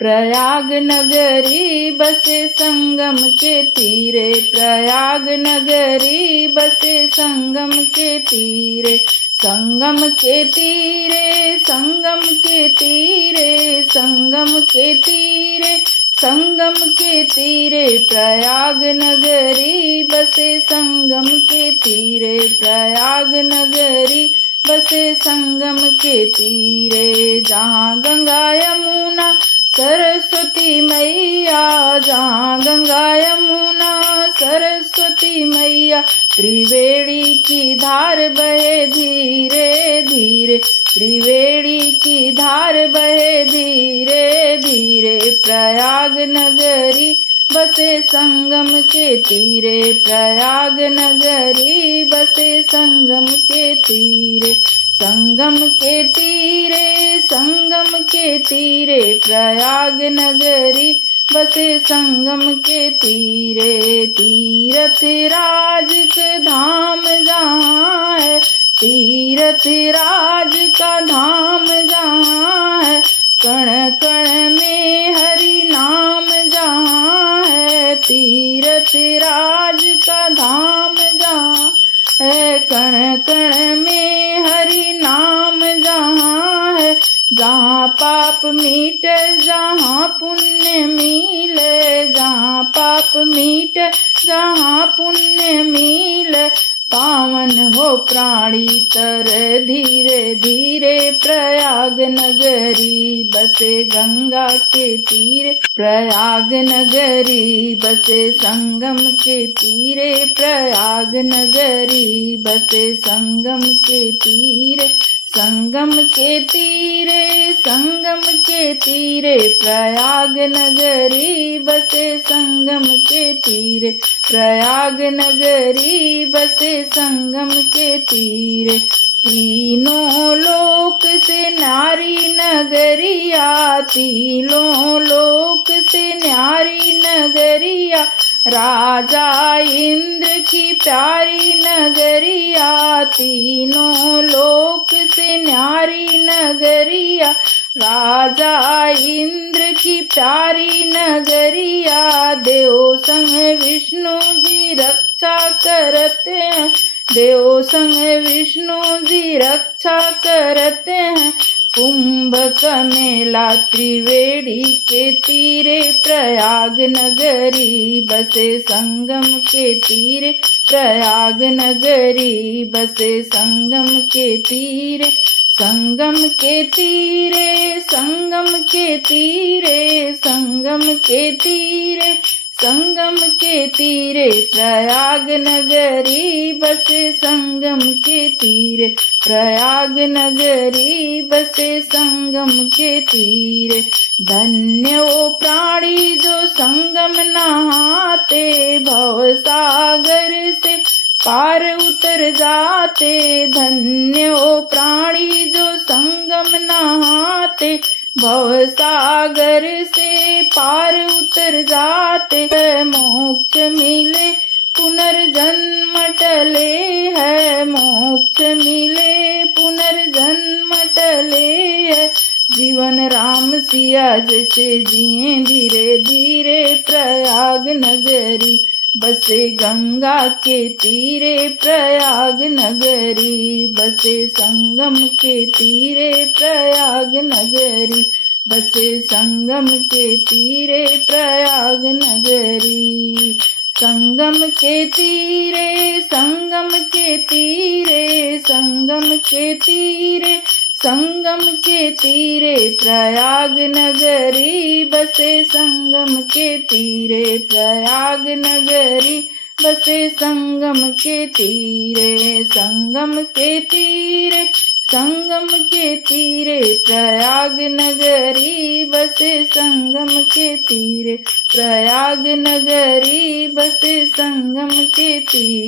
प्रयाग नगरी बसे संगम के तीरे, प्रयाग नगरी बसे संगम के तीरे, संगम के तीरे, संगम के तीरे, संगम के तीरे, संगम के तीरे, प्रयाग नगरी बसे संगम के तीरे, प्रयाग नगरी बसे संगम के तीरे। जहाँ गंगा यमुना सरस्वती मैया, जहाँ गंगा यमुना सरस्वती मैया, त्रिवेणी की धार बहे धीरे धीरे, त्रिवेणी की धार बहे धीरे धीरे, प्रयाग नगरी बसे संगम के तीरे, प्रयाग नगरी बसे संगम के तीरे, संगम के तीरे, संगम के तीरे, प्रयाग नगरी बसे संगम के तीरे। तीरथ राज के धाम जहाँ है, तीरथ राज का धाम जहाँ है, कण कण में हरि नाम जहाँ है, तीरथ राज का धाम जहाँ है, कण कण में हरि नाम जहाँ है, जहाँ पाप मीटे जहाँ पुण्य मिले, जहाँ पाप मीटे जहाँ पुण्य मिले, पावन हो प्राणी तर धीरे धीरे, प्रयाग नगरी बसे गंगा के तीरे, प्रयाग नगरी बसे संगम के तीरे, प्रयाग नगरी बसे संगम के तीरे, संगम के तीरे, संगम के तीरे, प्रयाग नगरी बसे संगम के तीरे, प्रयाग नगरी बसे संगम के तीरे। तीनों लोक से न्यारी नगरिया, तीनों लोक से न्यारी नगरिया, राजा इंद्र की प्यारी नगरिया, तीनों लोक से न्यारी नगरिया, राजा इंद्र की प्यारी नगरिया, देव संग विष्णु जी रक्षा करते हैं, देव संग विष्णु जी रक्षा करते हैं, कुंभ का मेला त्रिवेणी के तीरे, प्रयाग नगरी बसे संगम के तीरे, प्रयाग नगरी बसे संगम के तीरे, संगम के तीरे, संगम के तीरे, संगम के तीरे, संगम के तीरे, प्रयाग नगरी बसे संगम के तीरे, प्रयाग नगरी बसे संगम के तीरे। धन्य वो प्राणी जो संगम नहाते, भव सागर से पार उतर जाते, धन्य वो प्राणी जो संगम नहाते, भव सागर से पार उतर जाते, मोक्ष मिले पुनर्जन्म टले है, मोक्ष मिले पुनर्जन्म टले है, जीवन राम सिया जैसे जिए धीरे धीरे, प्रयाग नगरी बसे गंगा के तीरे, प्रयाग नगरी बसे संगम के तीरे, प्रयाग नगरी बसे संगम के तीरे, प्रयाग नगरी। संगम के तीरे, संगम के तीरे, संगम के तीरे, संगम के तीरे, प्रयाग नगरी बसे संगम के तीरे, प्रयाग नगरी बसे संगम के तीरे, संगम के तीरे, संगम के तीरे, प्रयाग नगरी बसे संगम के तीरे, प्रयाग नगरी बसे संगम के तीरे।